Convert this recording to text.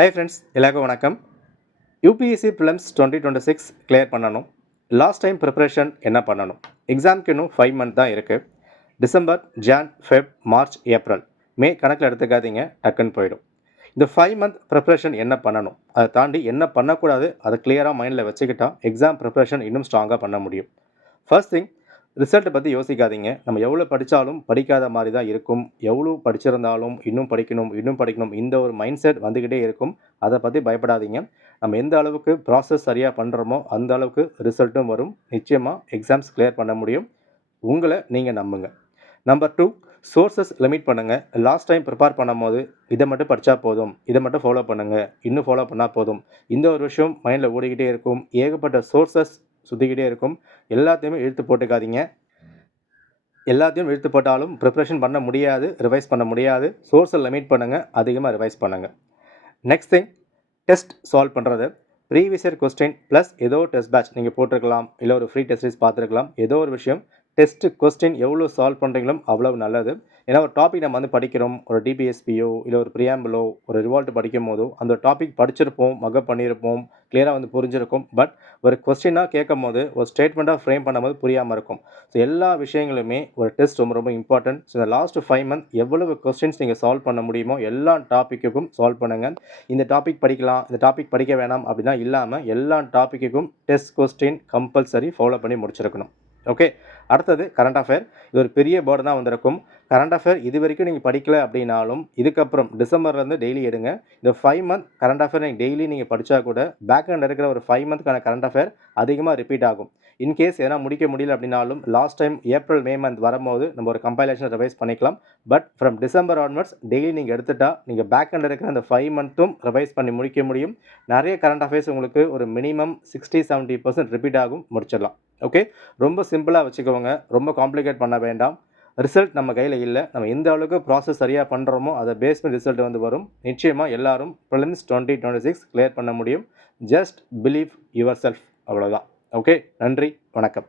Hi friends, எல்லாருக்கும் வணக்கம். UPSC prelims 2026 clear பண்ணணும். லாஸ்ட் டைம் ப்ரிப்பரேஷன் என்ன பண்ணணும்? எக்ஸாமுக்கு இன்னும் 5 மந்த் தான் இருக்குது. December, Jan, Feb, March, April, May கணக்கில் எடுத்துக்காதீங்க, டக்குன்னு போயிடும். இந்த 5 மந்த் ப்ரிப்பரேஷன் என்ன பண்ணணும், அதை தாண்டி என்ன பண்ணக்கூடாது, அதை கிளியராக மைண்டில் வச்சுக்கிட்டா எக்ஸாம் ப்ரிப்பரேஷன் இன்னும் ஸ்ட்ராங்காக பண்ண முடியும். ஃபர்ஸ்ட் திங், ரிசல்ட்டை பற்றி யோசிக்காதீங்க. நம்ம எவ்வளோ படித்தாலும் படிக்காத மாதிரி தான் இருக்கும். எவ்வளோ படிச்சிருந்தாலும் இன்னும் படிக்கணும் இந்த ஒரு மைண்ட் செட் வந்துக்கிட்டே இருக்கும். அதை பற்றி பயப்படாதீங்க. நம்ம எந்த அளவுக்கு ப்ராசஸ் சரியாக பண்ணுறோமோ அந்த அளவுக்கு ரிசல்ட்டும் வரும். நிச்சயமாக எக்ஸாம்ஸ் கிளியர் பண்ண முடியும். உங்களை நீங்கள் நம்புங்க. நம்பர் 2, சோர்சஸ் லிமிட் பண்ணுங்கள். லாஸ்ட் டைம் ப்ரிப்பேர் பண்ணும்போது இதை மட்டும் படித்தா போதும், இதை மட்டும் ஃபாலோ பண்ணுங்கள், இன்னும் ஃபாலோ பண்ணால் போதும், இந்த ஒரு விஷயம் மைண்டில் ஓடிக்கிட்டே இருக்கும். ஏகப்பட்ட சோர்சஸ் சுற்றிக்கிட்டே இருக்கும். எல்லாத்தையுமே இழுத்து போட்டுக்காதீங்க. எல்லாத்தையும் இழுத்து போட்டாலும் ப்ரிப்ரேஷன் பண்ண முடியாது, ரிவைஸ் பண்ண முடியாது. சோர்ஸை லிமிட் பண்ணுங்கள், அதிகமாக ரிவைஸ் பண்ணுங்கள். நெக்ஸ்ட் திங், டெஸ்ட் சால்வ் பண்ணுறது. ப்ரீவியஸ் இயர் கொஸ்டின் ப்ளஸ் ஏதோ டெஸ்ட் பேட்ச் நீங்கள் போட்டிருக்கலாம், இல்லை ஒரு ஃப்ரீ டெஸ்ட் சீரிஸ் பார்த்துருக்கலாம். ஏதோ ஒரு விஷயம் டெஸ்ட் கொஸ்டின் எவ்வளோ சால்வ் பண்ணுறீங்களோ அவ்வளோ நல்லது. ஏன்னா ஒரு டாபிக் நம்ம படிக்கிறோம், ஒரு டிபிஎஸ்பியோ இல்லை ஒரு ப்ரியாம்பிளோ ஒரு ரிவால்ட் படிக்கும் போதோ அந்த டாபிக் படிச்சிருப்போம், மகப் பண்ணியிருப்போம், கிளியராக புரிஞ்சிருக்கும். பட் ஒரு கொஸ்டினாக கேட்கும் போது ஒரு ஸ்டேட்மெண்ட்டாக ஃப்ரேம் பண்ணும்போது புரியாமல் இருக்கும். ஸோ எல்லா விஷயங்களுமே ஒரு டெஸ்ட் ரொம்ப ரொம்ப இம்பார்ட்டன்ட். ஸோ இந்த லாஸ்ட் 5 மந்த் எவ்வளவு கொஸ்டின்ஸ் நீங்கள் சால்வ் பண்ண முடியுமோ எல்லா டாப்பிக்குக்கும் சால்வ் பண்ணுங்கள். இந்த டாபிக் படிக்கலாம், இந்த டாபிக் படிக்க வேணாம் அப்படின்னா இல்லாமல் எல்லா டாப்பிக்குக்கும் டெஸ்ட் கொஸ்டின் கம்பல்சரி ஃபாலோ பண்ணி முடிச்சிருக்கணும். ஓகே, அடுத்தது கரண்ட் அஃபேர். இது ஒரு பெரிய பேர்டனாக வந்திருக்கும். கரண்ட் அஃபேர் இது வரைக்கும் நீங்கள் படிக்கல அப்படின்னாலும் இதுக்கப்புறம் டிசம்பர்லேருந்து டெய்லி எடுங்க. இந்த 5 மந்த் கரண்ட் அஃபேர் நீங்கள் டெய்லி நீங்கள் படித்தா கூட பேக் ஹேண்ட் இருக்கிற ஒரு 5 மந்த்க்கான கரண்ட் அஃபேர் அதிகமாக ரிப்பீட் ஆகும். இன்கேஸ் எதனா முடிக்க முடியல அப்படின்னாலும் last time April May month வரும்போது நம்ம ஒரு கம்பைலேஷன் ரிவைஸ் பண்ணிக்கலாம். But from December onwards daily நீங்கள் எடுத்துட்டா நீங்கள் பேக் ஹேண்ட் இருக்கிற அந்த 5 மந்த்தும் ரிவைஸ் பண்ணி முடிக்க முடியும். நிறைய கரண்ட் அஃபேர்ஸ் உங்களுக்கு ஒரு மினிமம் 60-70% ரிப்பீட் ஆகும், முடிச்சிடலாம். ஓகே, ரொம்ப சிம்பிளாக வச்சுக்கோங்க, ரொம்ப காம்ப்ளிகேட் பண்ண வேண்டாம். ரிசல்ட் நம்ம கையில் இல்லை. நம்ம எந்த அளவுக்கு ப்ராசஸ் சரியாக பண்ணுறோமோ அதை பேஸ் பண்ணி ரிசல்ட் வரும். நிச்சயமாக எல்லாரும் ப்ரிலிம்ஸ் 2026 கிளியர் பண்ண முடியும். ஜஸ்ட் பிலீவ் யுவர் செல்ஃப், அவ்வளோதான். ஓகே, நன்றி, வணக்கம்.